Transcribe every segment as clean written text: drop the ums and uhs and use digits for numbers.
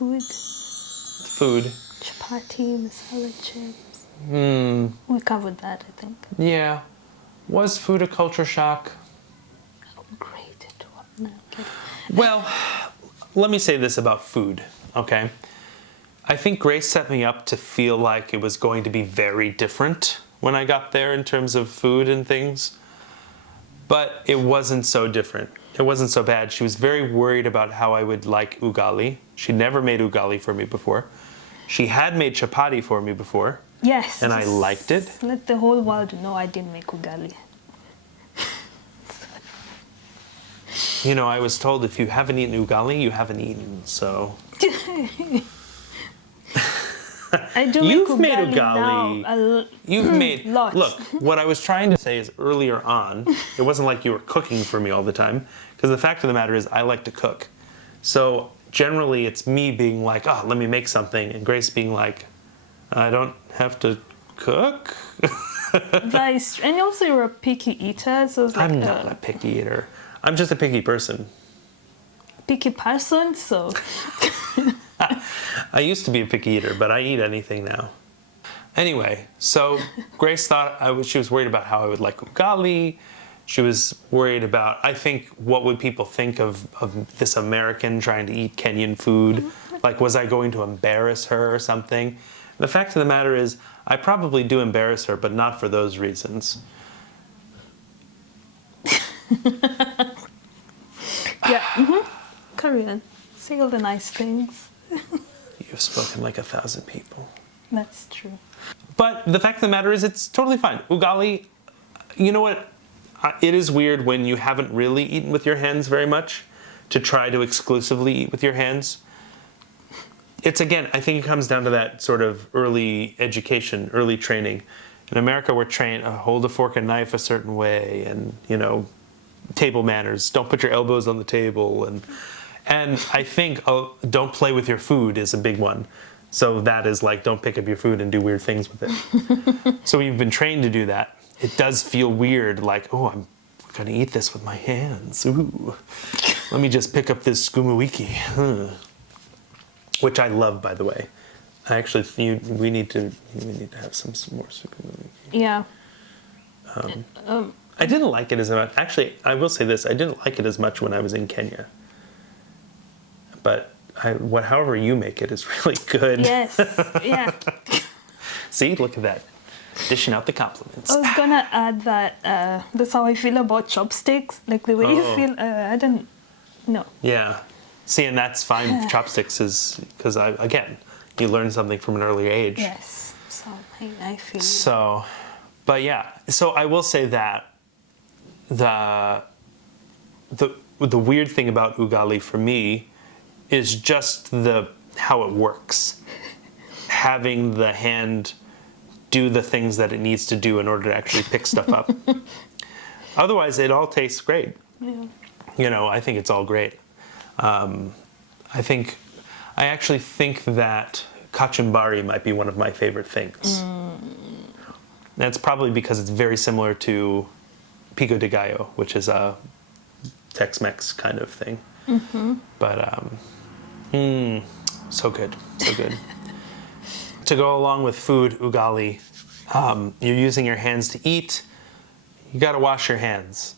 food. Food. Chapati, masala chips. We covered that, I think. Yeah. Was food a culture shock? Oh, great. No, I'm kidding. Well, let me say this about food, okay? I think Grace set me up to feel like it was going to be very different when I got there in terms of food and things. But it wasn't so different. It wasn't so bad. She was very worried about how I would like ugali. She never made ugali for me before. She had made chapati for me before. Yes. And I liked it. Let the whole world know I didn't make ugali. You know, I was told if you haven't eaten ugali, you haven't eaten, so... I do You've make made ugali now. You've made... Lots. Look, what I was trying to say is earlier on, it wasn't like you were cooking for me all the time, because the fact of the matter is I like to cook. So generally it's me being like, oh, let me make something, and Grace being like, I don't have to cook? Nice. And also you're a picky eater, so it's like... I'm not a picky eater. I'm just a picky person. Picky person, so... I used to be a picky eater, but I eat anything now. Anyway, so Grace thought she was worried about how I would like ugali. She was worried about, I think, what would people think of this American trying to eat Kenyan food? Like, was I going to embarrass her or something? The fact of the matter is, I probably do embarrass her, but not for those reasons. Yeah, Carry on. Say all the nice things. You've spoken like 1,000 people. That's true. But the fact of the matter is, it's totally fine. Ugali, you know what? It is weird when you haven't really eaten with your hands very much to try to exclusively eat with your hands. It's, again, I think it comes down to that sort of early education, early training. In America, we're trained to hold a fork and knife a certain way and, you know, table manners. Don't put your elbows on the table. And I think don't play with your food is a big one. So that is like, don't pick up your food and do weird things with it. So we've been trained to do that. It does feel weird, like, oh, I'm going to eat this with my hands. Ooh. Let me just pick up this sukuma wiki. Which I love, by the way. I actually, we need to have some more sukuma wiki. Yeah. I didn't like it as much. Actually, I will say this. I didn't like it as much when I was in Kenya. But however you make it is really good. Yes. Yeah. See, look at that. Dishing out the compliments. I was gonna add that that's how I feel about chopsticks. Like the way you feel, I don't know. Yeah. See, and that's fine. Chopsticks is, because again, you learn something from an early age. Yes. So I feel. So, but yeah. So I will say that the weird thing about ugali for me is just how it works. Having the hand do the things that it needs to do in order to actually pick stuff up. Otherwise, it all tastes great. Yeah. You know, I think it's all great. I actually think that kachumbari might be one of my favorite things. That's probably because it's very similar to pico de gallo, which is a Tex-Mex kind of thing. But so good, so good. To go along with food, ugali, you're using your hands to eat. You got to wash your hands.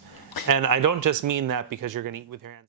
And I don't just mean that because you're going to eat with your hands.